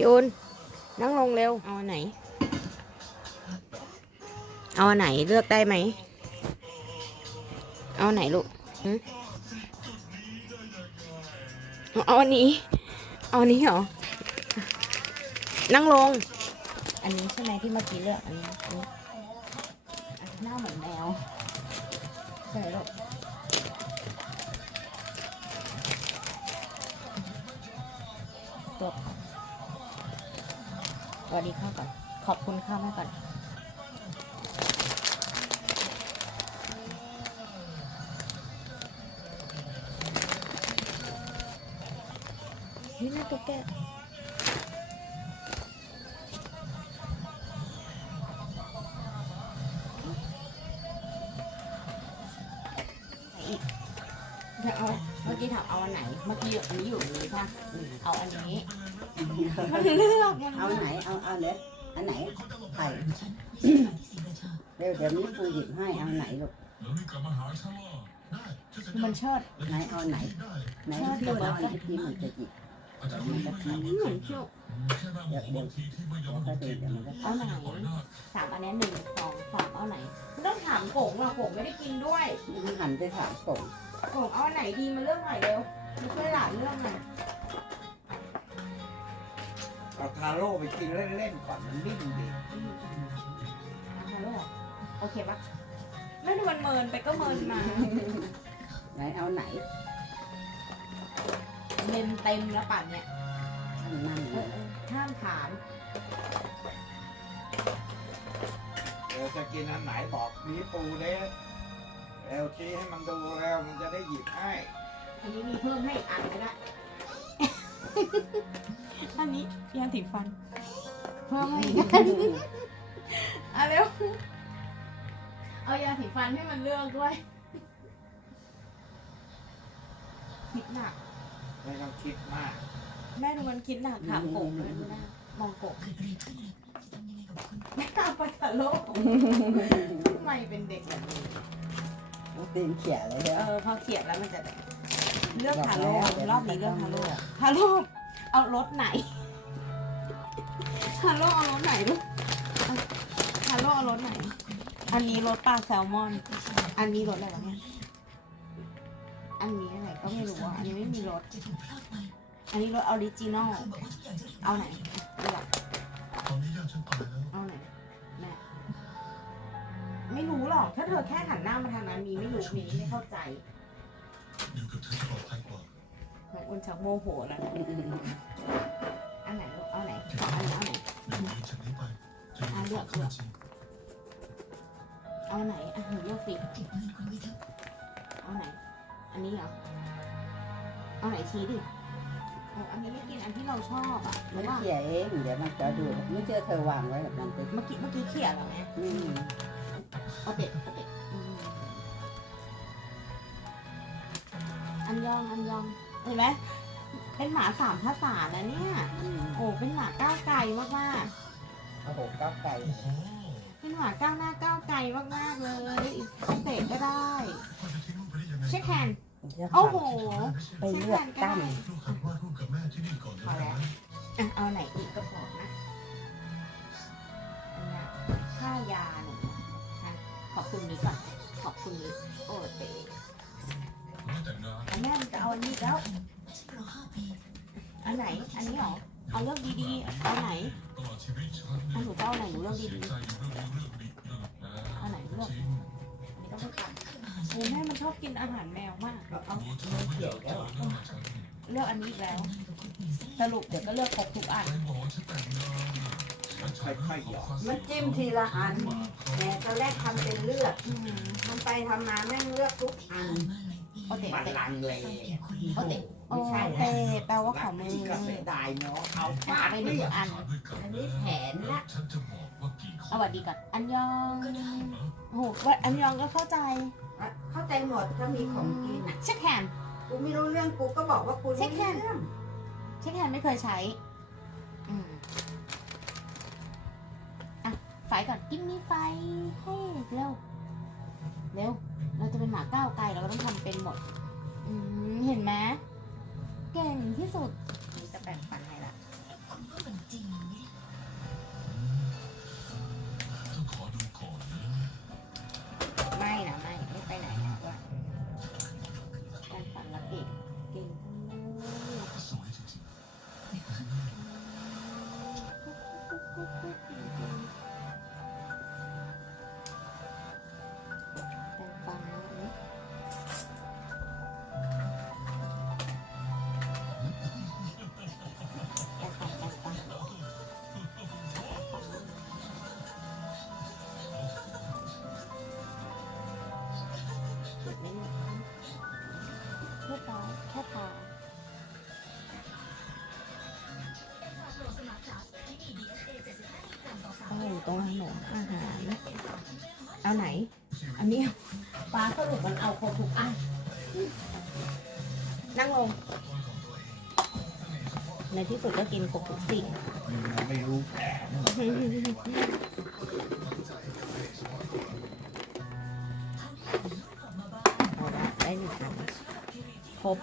พี่อุนนั่งลงเร็ว เอาอันไหน เอาอันไหนเลือกได้ไหม เอาอันไหนลูกหึเอาอันนี้ เอาอันนี้เหรอ นั่งลง อันนี้ใช่ไหมที่เมื่อกี้เลือกอันนี้อันนี้อะหน้าเหมือนแมวใช่ไหมลูกตัวส วัสดีข้าก่อน ขอบคุณข้าแม่ก่อนเฮ้ยน่าตุ๊กแกอีกจะเอาเมื่อกี้ถามเอาอันไหน เมื่อกี้อันนี้อยู่นนี้ป่ะเอาอันนี้ มันเลือกยังเอาไหนเอาเอาเลยอันไหนไข่เดี๋ยวเดี๋ยวนี้ปูหยิบให้เอาไหนลูกมันเชิดไหนเอาไหนไหนที่เราเอาอันที่มันจะหยิบมันจะทำเหมือนเชี่ยวเดี๋ยวเดี๋ยวเดี๋ยวก็เดี๋ยวเดี๋ยวมันก็เอาไหนสามอันนี้หนึ่งสองสามเอาไหนไม่ต้องถามโกงหรอกโกงไม่ได้กินด้วยมันหันไปถามส่งโกงเอาอันไหนดีมาเลือกหน่อยเร็วมาช่วยหลานเลือกหน่อย เอาทาโร่ไปกินเล่นๆก่อนมันนิ่งดีฮัลโหลโอเคปะไม่ดูมันเมินไปก็เมินมาไหนเอาไหนเมนเต็มแล้วปั่นเนี่ยนั่งเออเออห้ามถามเออจะกินอันไหนบอกมีปูเด้เอลชี้ให้มันดูแล้วมันจะได้หยิบให้อันนี้มีเพิ่มให้อีกอันก็ได้ อันนี้ยาสีฟันเพิ่มให้อีกอันอะเร็วเอายาสีฟันให้มันเลือกด้วยคิดหนักไม่ต้องคิดมาก แม่ดูมันคิดหนักถามโกงเลยดูหน้ามองโกงแม่เอาไปกับโลกทำไมเป็นเด็กแบบนี้ตีนเขี่ยเลยเอเด้ออพอเขียนแล้วมันจะแบบเลือกทาโร่เดี๋ยวรอบนี้เลือกเดี๋ทายวโร่ทาโร่ เอารถไหนทาโร่เอารถไหนลูกเอาโร่เอารถไหน อันนี้รถปลาแซลมอน อันนี้รถอะไรวะเนี่ย อันนี้อะไรก็ไม่รู้อะ อันนี้ไม่มีรถ อันนี้รถออริจินอล เอาไหนเลือกเอาไหนแม่ไม่รู้หรอก ถ้าเธอแค่หันหน้ามาทางนั้นมีไม่รู้มีไม่เข้าใจของ อุ่นชักโมโหแล้วนะอันไหนลูกเอาไหนขออันไหนเอาไหนเอาเลือกเลือกเอาไหนอะหนูเลือกสิเอาไหน อันนี้เหรอ เอาไหนชี้ดิเอาอันนี้ไม่กินอันที่เราชอบอะหรืมัอนว่าเขี่ยเองเดี๋ยวมันจะดูไม่เจอเธอวางไว้แบบนั้นไปเมื่อกี้เมื่อกี้เขี่ยเหรอแม่อืมเอาเป็ดเอาเป็ดอืมอันยองอันยอง เห็นไหมเป็นหมาสามภาษานะเนี่ยอืมโอ้เป็นหมาก้าวไกลมากๆโอ้โหก้าวไก่เป็นหมาก้าวหน้าก้าวไกลมากๆเลยเตะก็ได้เช็คแฮนด์โอ้โหไปเลือกตั้งพอแล้วอะเอาไหนอีกก็พอนะอันเนี้ยค่ายาหนูนะขอบคุณนี้ก่อน ม่มันจะเอาอันนี้อีกแล้ว อันไหน อันนี้เหรอ เอาเลือกดีๆ เอาไหนอันหนูจะเอาไหนหนูเลือกดีๆ เอาไหนเลือกไม่ต้องไปตัดโอ้แม่มันชอบกินอาหารแมวมาก เอาเอาเขี่ยแล้วเลือกอันนี้อีกแล้ว สรุปเดี๋ยวก็เลือกครบทุกอันค่อยๆหยอกมันจิ้มทีละอันแต่ตอนแรกทำเป็นเลือกอืมทำไปทำมาแม่งเลือกทุกอัน โอเตะมันเตะลังเลโอเตะโอไม่ใช่เตะแปลว่าขอมือก็เสียดายเนาะเอาหาปากไปหเรีนึ่งยกอัน อันนี้แผนละเอาวัดดีก่อนอันยองโอ้โหว่าอันยองก็เข้าใจเข้าใจหมดถ้ามีของกินอะเช็คแฮนด์กูไม่รู้เรื่องกูก็บอกว่ากูเช็รู้คแฮเรื่อนด์งเช็คแฮนด์ไม่เคยใช้อืมอะไฟก่อนกินมีไฟ อยู่ตรงถนนอาหาร เอาไหน อันนี้ป้าสรุปมันเอาครบทุกอัน นั่งลง ในที่สุดก็กินครบทุกสิ่ง ไม่รู้ได้ครบ